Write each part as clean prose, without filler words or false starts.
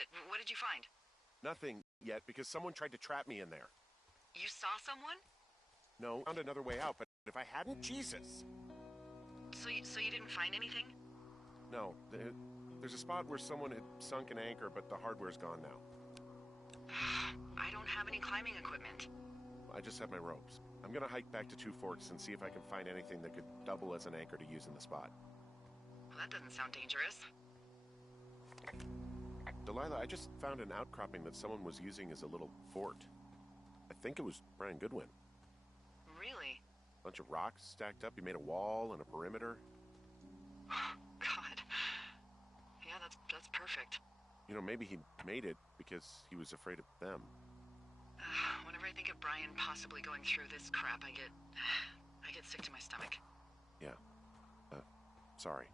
it? What did you find? Nothing yet, because someone tried to trap me in there. You saw someone? No, found another way out, but if I hadn't, Jesus! So you didn't find anything? No, there's a spot where someone had sunk an anchor, but the hardware's gone now. I don't have any climbing equipment. I just have my ropes. I'm gonna hike back to Two Forks and see if I can find anything that could double as an anchor to use in the spot. Well, that doesn't sound dangerous. Delilah, I just found an outcropping that someone was using as a little fort. I think it was Brian Goodwin. Really? Bunch of rocks stacked up. He made a wall and a perimeter. God. Yeah, that's perfect. You know, maybe he made it because he was afraid of them. Whenever I think of Brian possibly going through this crap, I get sick to my stomach. Yeah. Sorry.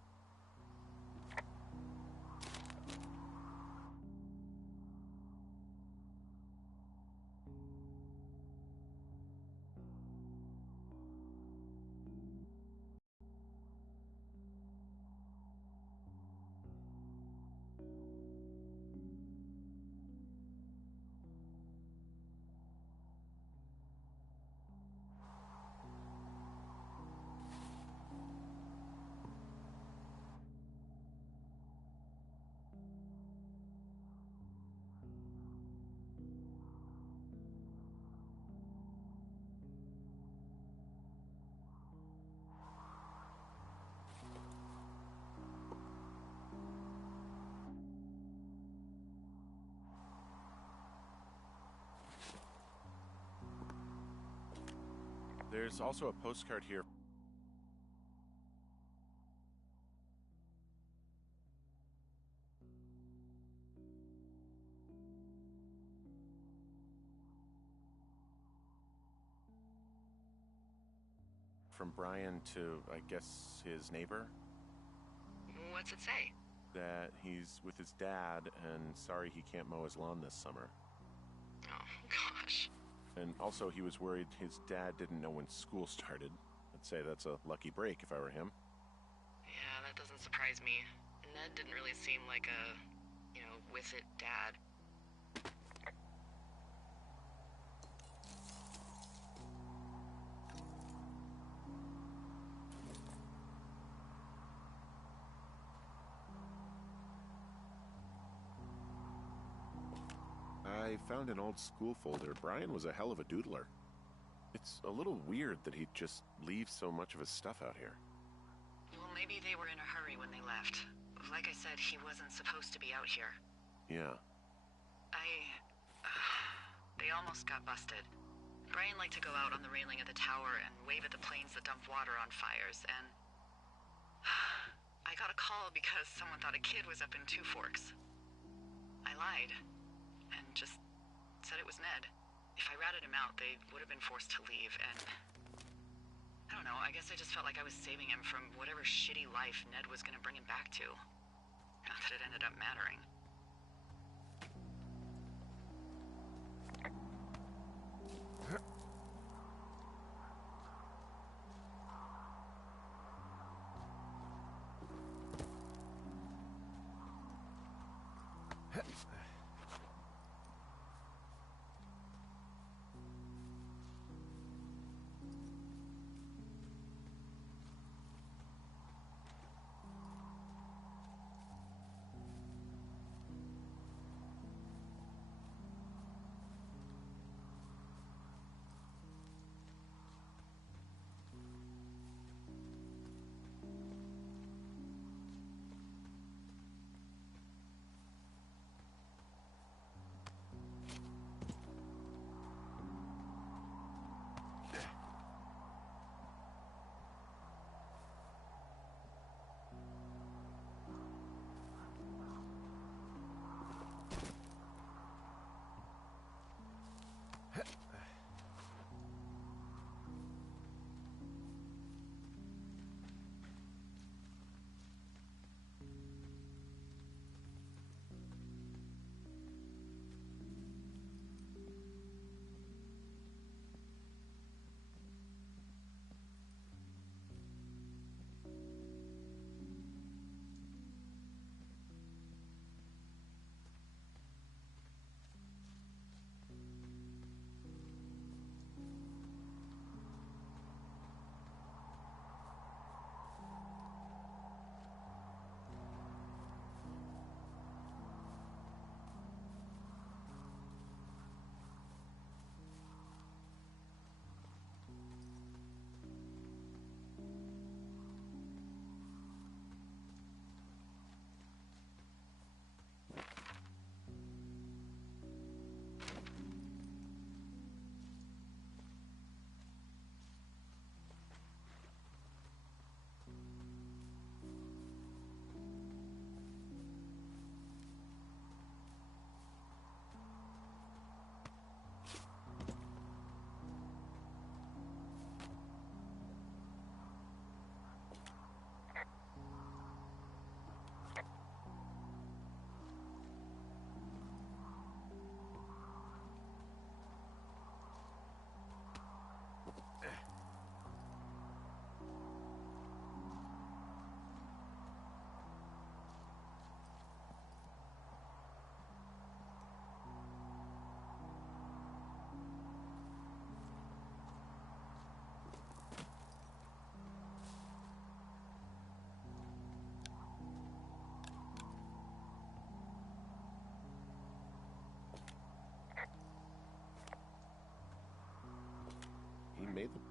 There's also a postcard here from Brian to, I guess, his neighbor. What's it say? That he's with his dad and sorry he can't mow his lawn this summer. Oh, gosh. And also he was worried his dad didn't know when school started. I'd say that's a lucky break if I were him. Yeah, that doesn't surprise me. Ned didn't really seem like a, with it dad. I found an old school folder. Brian was a hell of a doodler. It's a little weird that he'd just leave so much of his stuff out here. Well, maybe they were in a hurry when they left. Like I said, he wasn't supposed to be out here. Yeah. They almost got busted. Brian liked to go out on the railing of the tower and wave at the planes that dumped water on fires, and I got a call because someone thought a kid was up in Two Forks. I lied, and just said it was Ned. If I ratted him out, they would have been forced to leave, and I don't know, I guess I just felt like I was saving him from whatever shitty life Ned was gonna bring him back to. Not that it ended up mattering.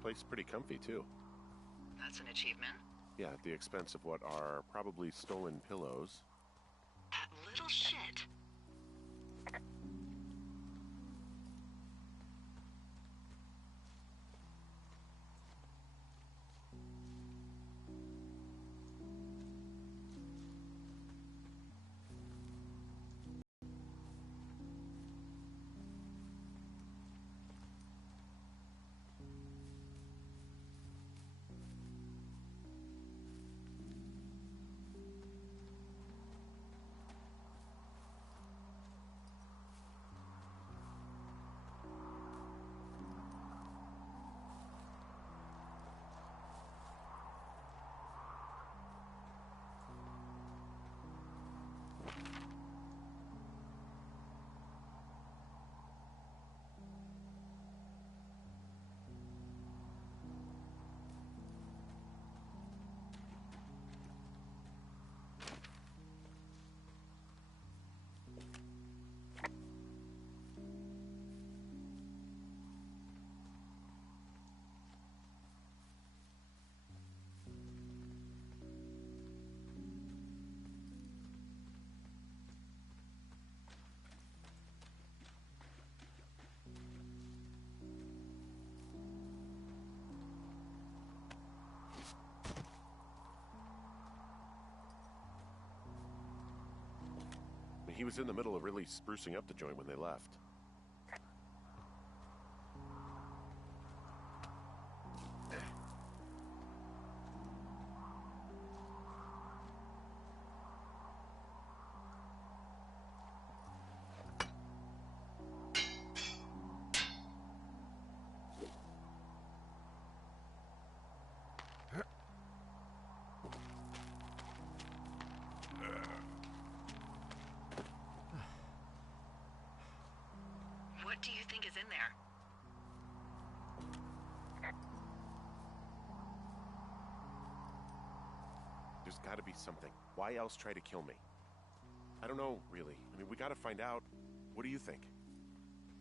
Place pretty comfy, too. That's an achievement. Yeah, at the expense of what are probably stolen pillows. That little shit. He was in the middle of really sprucing up the joint when they left. What do you think is in there? There's gotta be something. Why else try to kill me? I don't know, really. I mean, we gotta find out. What do you think?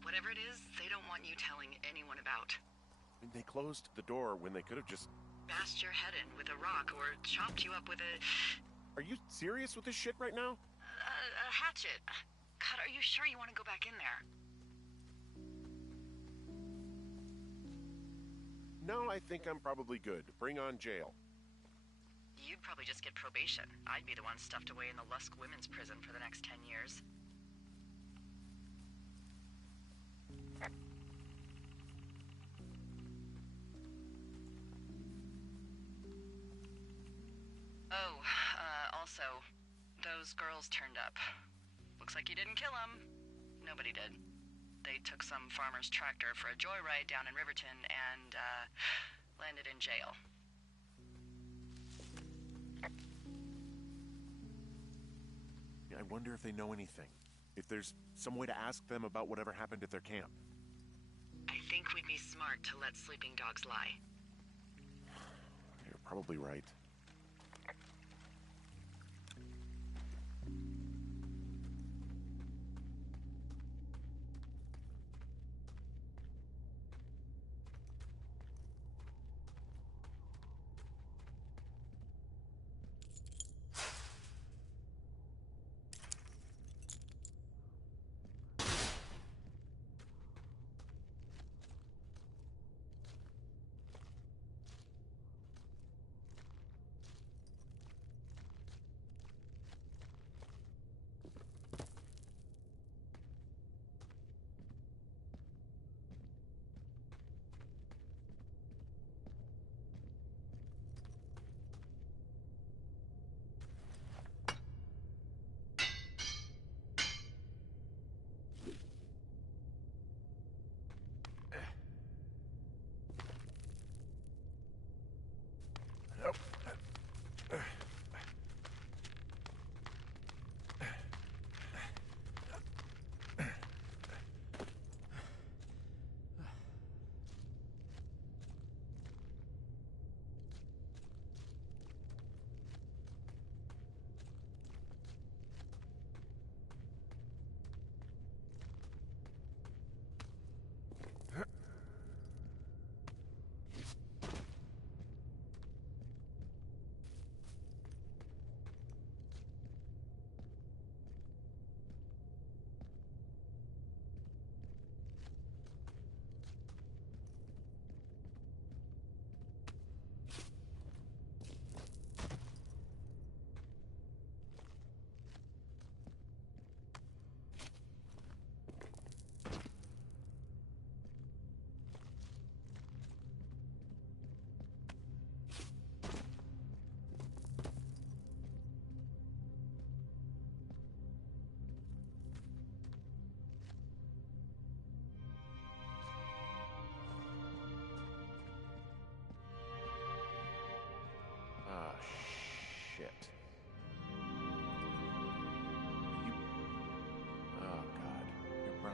Whatever it is, they don't want you telling anyone about. I mean, they closed the door when they could have just... Bashed your head in with a rock or chopped you up with a... Are you serious with this shit right now? a hatchet. God, are you sure you want to go back in there? No, I think I'm probably good. Bring on jail. You'd probably just get probation. I'd be the one stuffed away in the Lusk Women's Prison for the next 10 years. Oh, also, those girls turned up. Looks like you didn't kill them. Nobody did. They took some farmer's tractor for a joyride down in Riverton and, landed in jail. I wonder if they know anything. If there's some way to ask them about whatever happened at their camp. I think we'd be smart to let sleeping dogs lie. You're probably right.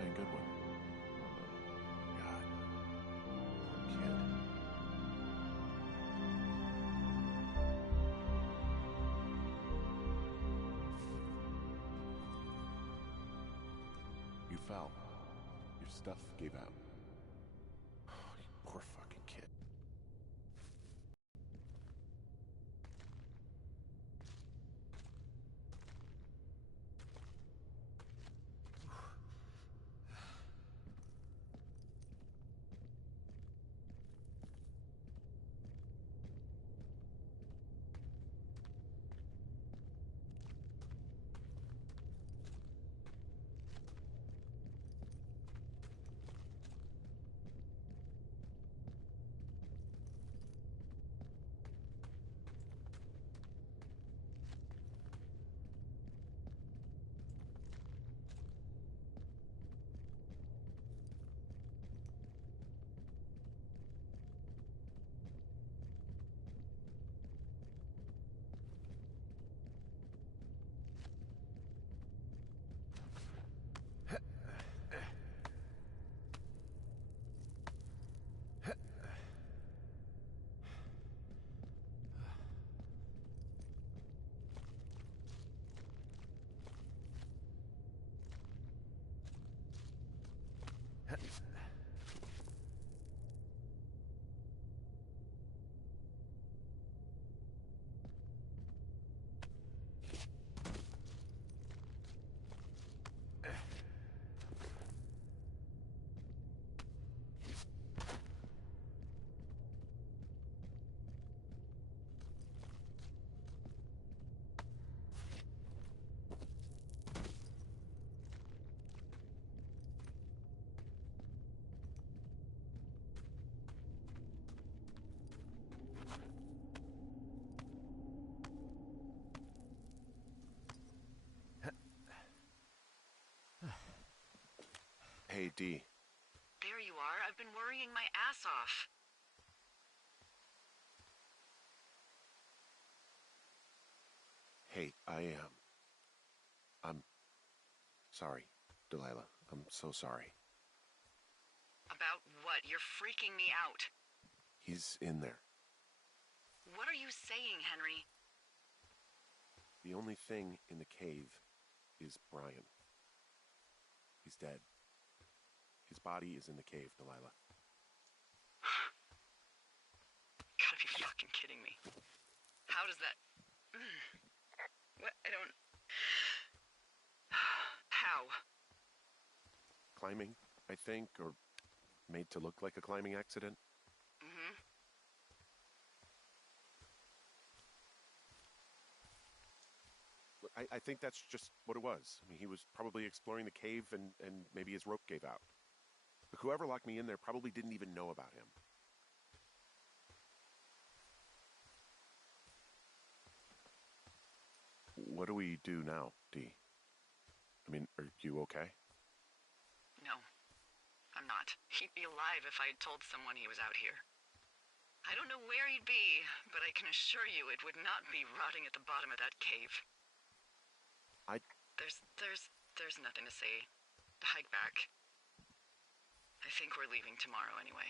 Brian Goodwin. Oh, God. Poor kid. You fell. Your stuff gave out. Oh, you poor fucking kid. Hey, D. There you are. I've been worrying my ass off. Hey, I'm sorry, Delilah. I'm so sorry. About what? You're freaking me out. He's in there. What are you saying, Henry? The only thing in the cave is Brian. He's dead. His body is in the cave, Delilah. Gotta be fucking kidding me. How does that... What? I don't... How? Climbing, I think, or made to look like a climbing accident. Mm-hmm. Look, I think that's just what it was. I mean, he was probably exploring the cave and maybe his rope gave out. But whoever locked me in there probably didn't even know about him. What do we do now, D? I mean, are you okay? No, I'm not. He'd be alive if I had told someone he was out here. I don't know where he'd be, but I can assure you it would not be rotting at the bottom of that cave. There's nothing to say. Hike back. I think we're leaving tomorrow anyway.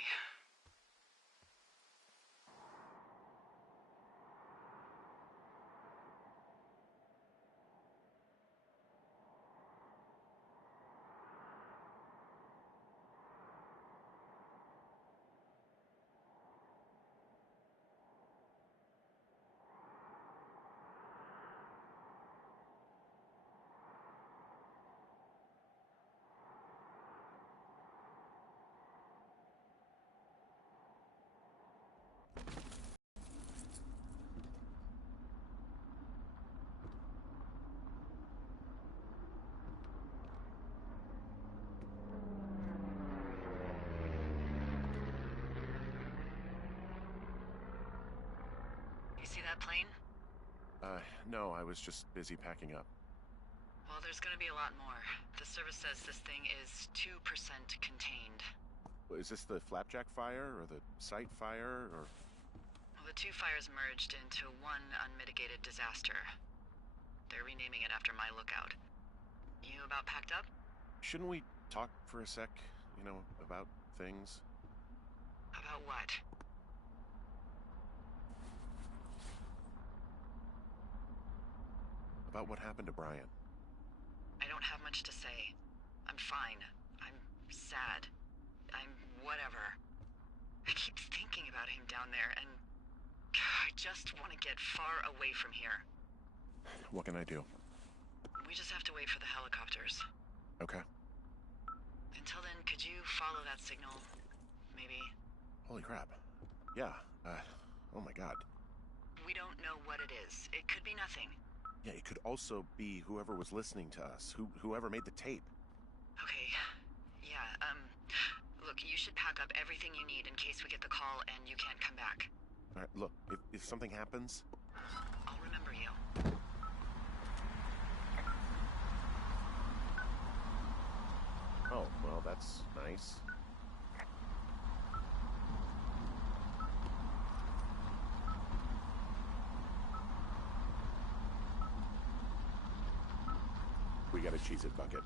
You see that plane? No, I was just busy packing up. Well, there's gonna be a lot more. The service says this thing is 2% contained. Is this the Flapjack fire, or the site fire, or...? Well, the two fires merged into one unmitigated disaster. They're renaming it after my lookout. You about packed up? Shouldn't we talk for a sec, about things? About what? About what happened to Brian. I don't have much to say. I'm fine. I'm sad. I'm whatever. I keep thinking about him down there, and I just want to get far away from here. What can I do? We just have to wait for the helicopters. Okay. Until then, could you follow that signal? Maybe? Holy crap. Yeah, oh my god. We don't know what it is. It could be nothing. Yeah, it could also be whoever was listening to us, whoever made the tape. Okay. Yeah, look, you should pack up everything you need in case we get the call and you can't come back. All right, look, if something happens... I'll remember you. Oh, well, that's nice. We got a Cheez-It bucket.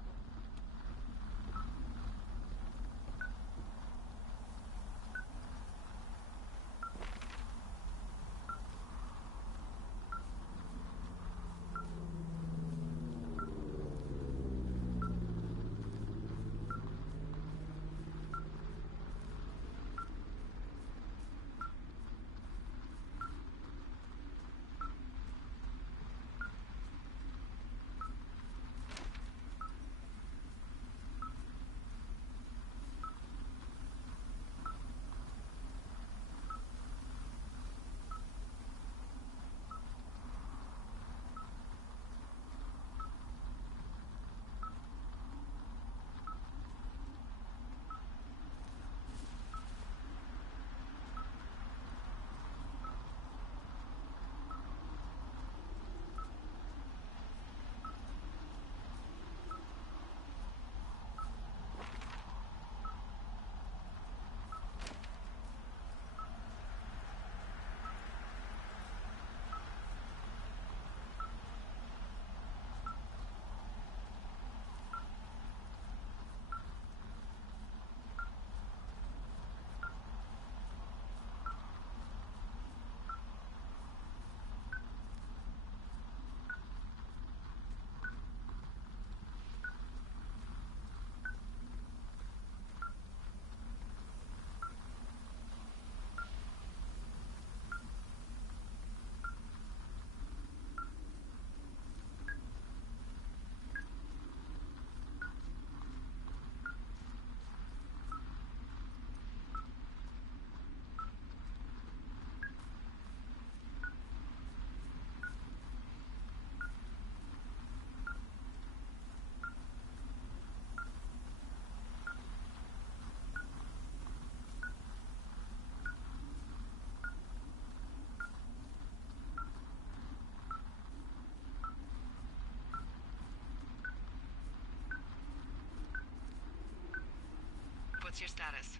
What's your status?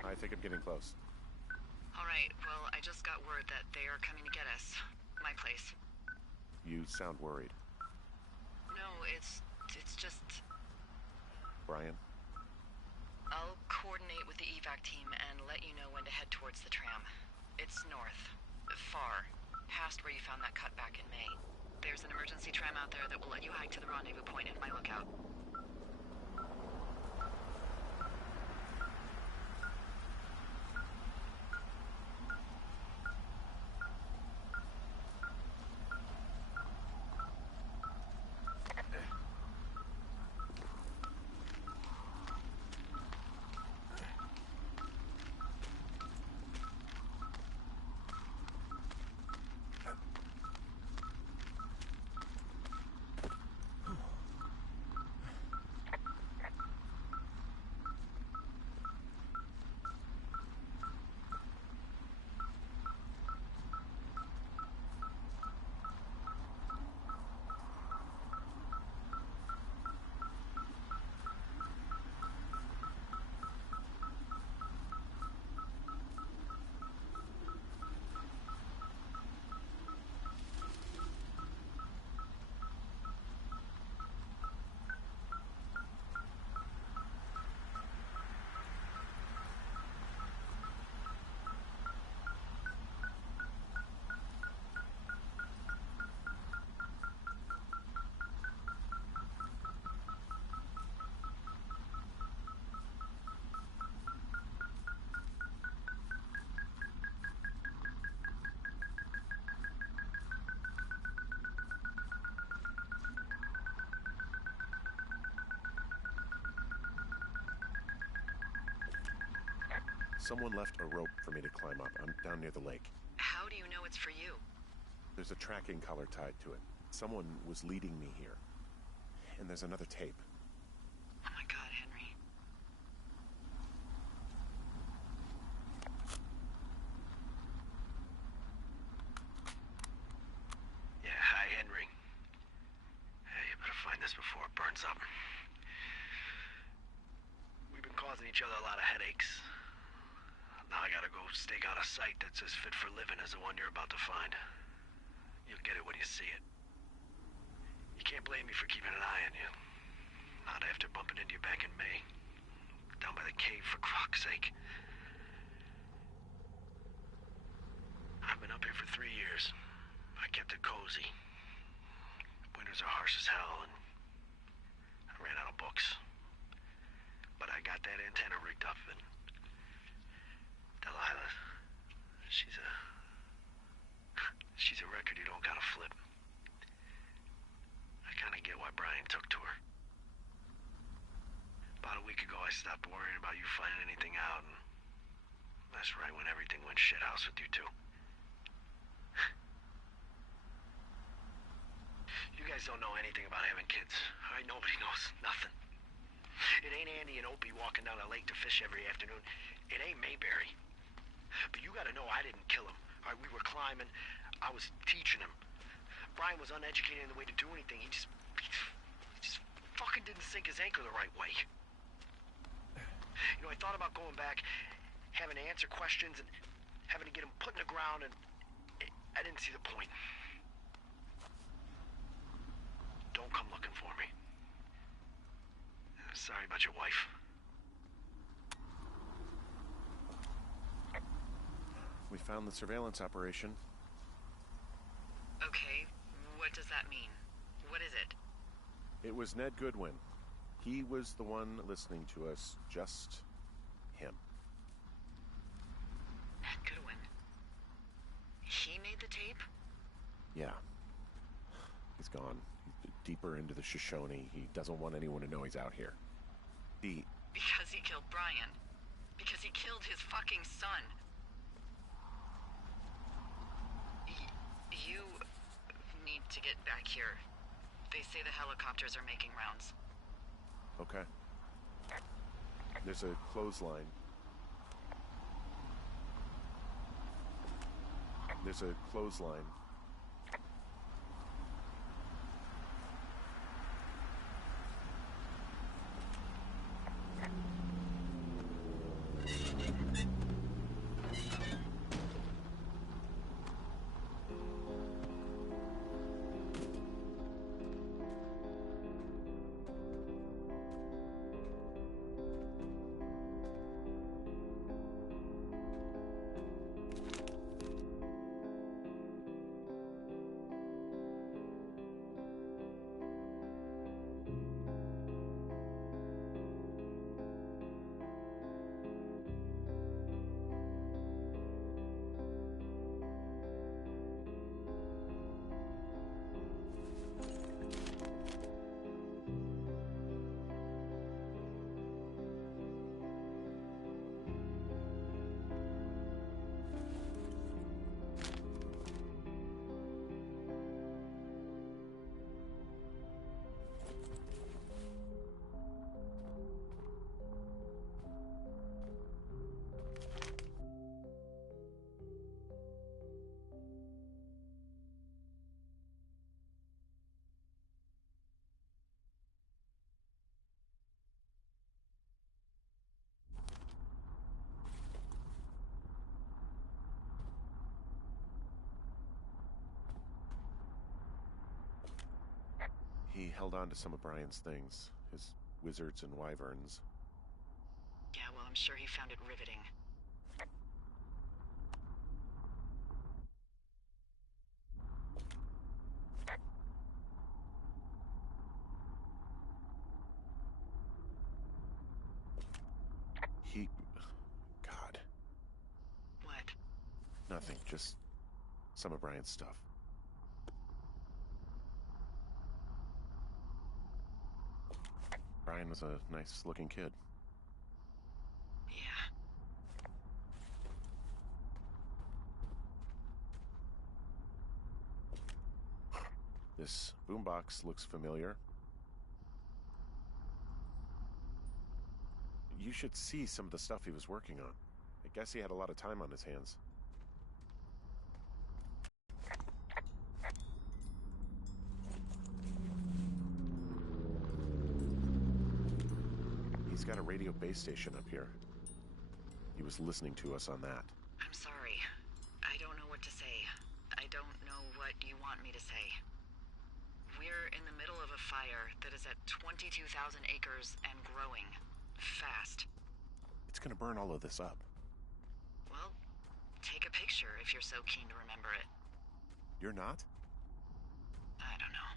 I think I'm getting close. All right, well, I just got word that they are coming to get us. My place. You sound worried. No, it's just... Brian? I'll coordinate with the evac team and let you know when to head towards the tram. It's north. Far. Past where you found that cut back in May. There's an emergency tram out there that will let you hike to the rendezvous point at my lookout. Someone left a rope for me to climb up. I'm down near the lake. How do you know it's for you? There's a tracking collar tied to it. Someone was leading me here. And there's another tape. Oh my God, Henry. Yeah, hi, Henry. Hey, you better find this before it burns up. We've been causing each other a lot of headaches. Now I gotta go stake out a site that's as fit for living as the one you're about to find. You'll get it when you see it. You can't blame me for keeping an eye on you. Not after bumping into you back in May. Down by the cave, for fuck's sake. I've been up here for 3 years. I kept it cozy. Winters are harsh as hell, and I ran out of books. But I got that antenna rigged up, and Delilah, she's a record you don't gotta flip. I kinda get why Brian took to her. About a week ago, I stopped worrying about you finding anything out, and that's right when everything went shithouse with you two. You guys don't know anything about having kids. All right, nobody knows nothing. It ain't Andy and Opie walking down the lake to fish every afternoon. It ain't Mayberry. But you gotta know I didn't kill him. All right, we were climbing. I was teaching him. Brian was uneducated in the way to do anything. He just fucking didn't sink his anchor the right way. You know, I thought about going back, having to answer questions, and having to get him put in the ground, and I didn't see the point. Don't come looking for me. Sorry about your wife. We found the surveillance operation. Okay, what does that mean? What is it? It was Ned Goodwin. He was the one listening to us, just him. Ned Goodwin. He made the tape? Yeah. He's gone. He's deeper into the Shoshone. He doesn't want anyone to know he's out here. Because he killed Brian. Because he killed his fucking son. You need to get back here. They say the helicopters are making rounds. Okay. There's a clothesline. There's a clothesline. He held on to some of Brian's things, his wizards and wyverns. Yeah, well, I'm sure he found it riveting. God. What? Nothing, just some of Brian's stuff. Brian was a nice-looking kid. Yeah. This boombox looks familiar. You should see some of the stuff he was working on. I guess he had a lot of time on his hands. He's got a radio base station up here. He was listening to us on that. I'm sorry. I don't know what to say. I don't know what you want me to say. We're in the middle of a fire that is at 22,000 acres and growing. Fast. It's gonna burn all of this up. Well, take a picture if you're so keen to remember it. You're not? I don't know.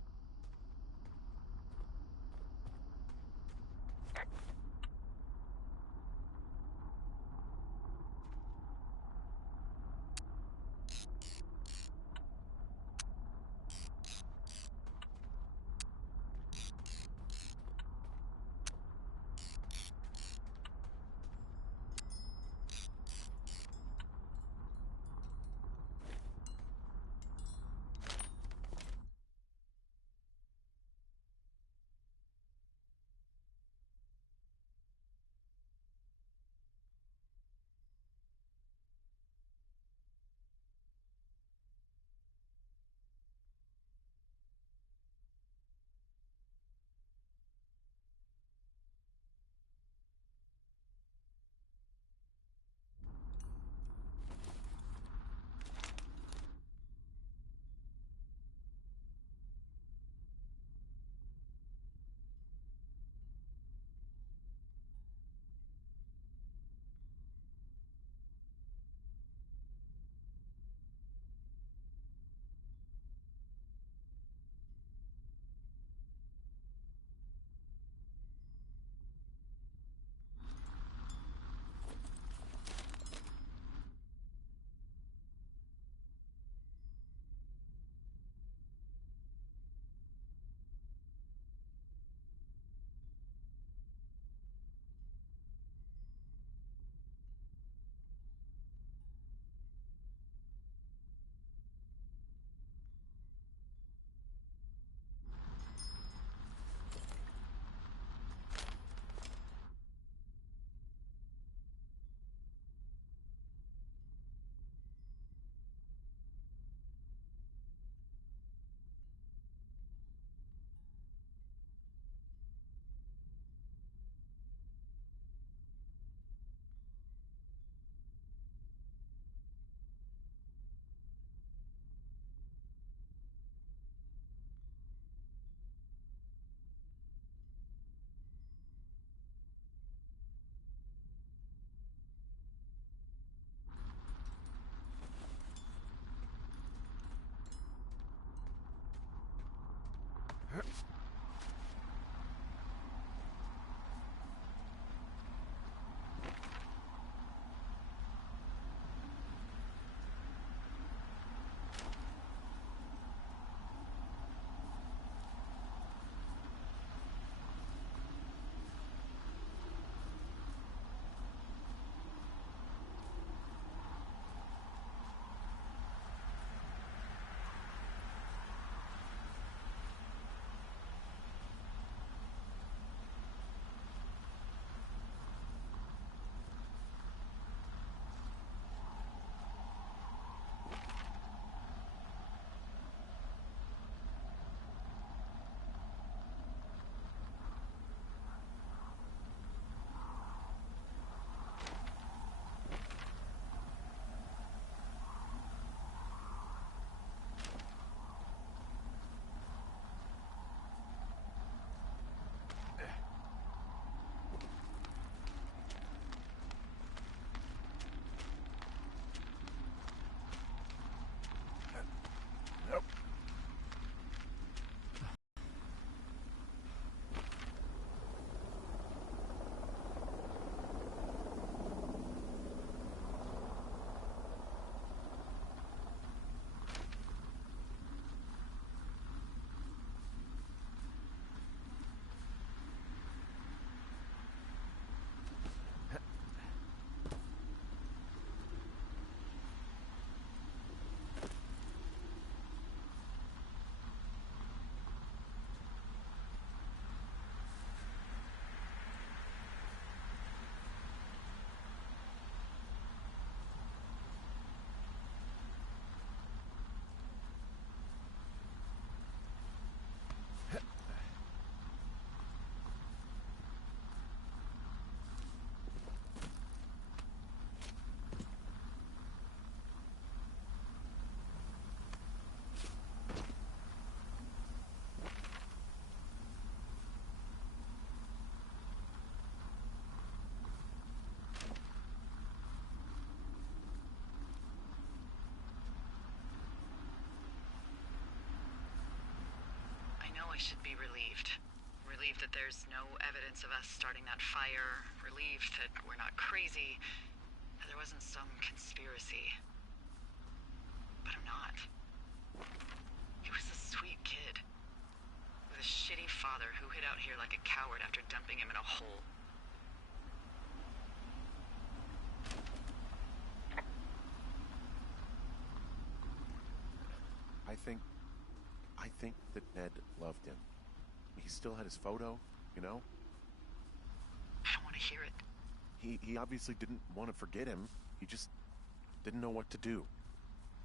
I should be relieved. Relieved that there's no evidence of us starting that fire. Relieved that we're not crazy. That there wasn't some conspiracy. But I'm not. He was a sweet kid. With a shitty father who hid out here like a coward after dumping him in a hole. I think that Ned loved him. He still had his photo, you know? I don't want to hear it. He obviously didn't want to forget him. He just didn't know what to do.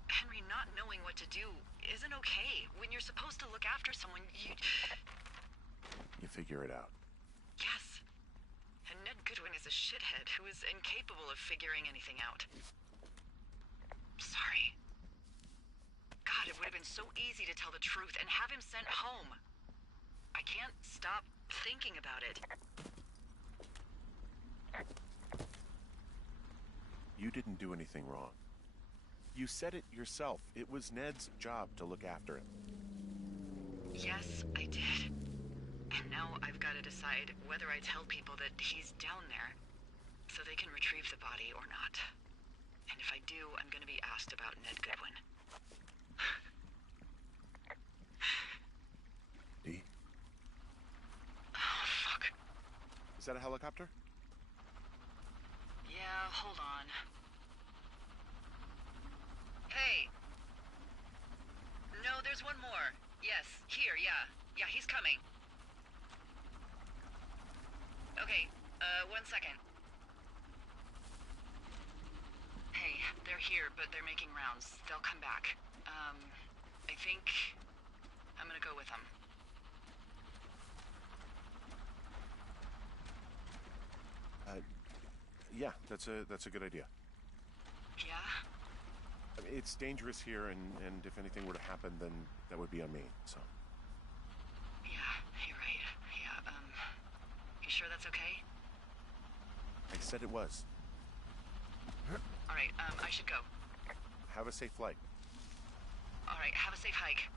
Henry, not knowing what to do isn't okay. When you're supposed to look after someone, you figure it out. Yes. And Ned Goodwin is a shithead who is incapable of figuring anything out. Sorry. God, it would have been so easy to tell the truth and have him sent home. I can't stop thinking about it. You didn't do anything wrong. You said it yourself. It was Ned's job to look after him. Yes, I did. And now I've got to decide whether I tell people that he's down there so they can retrieve the body or not. And if I do, I'm going to be asked about Ned Goodwin. Dee? Oh, fuck. Is that a helicopter? Yeah, hold on. Hey. No, there's one more. Yes, here, yeah. Yeah, he's coming. Okay, 1 second. Hey, they're here, but they're making rounds. They'll come back. I think I'm gonna go with them. Yeah, that's a good idea. Yeah? I mean, it's dangerous here, and if anything were to happen, then that would be on me, so. Yeah, you're right. Yeah, you sure that's okay? I said it was. Alright, I should go. Have a safe flight. Alright, have a safe hike.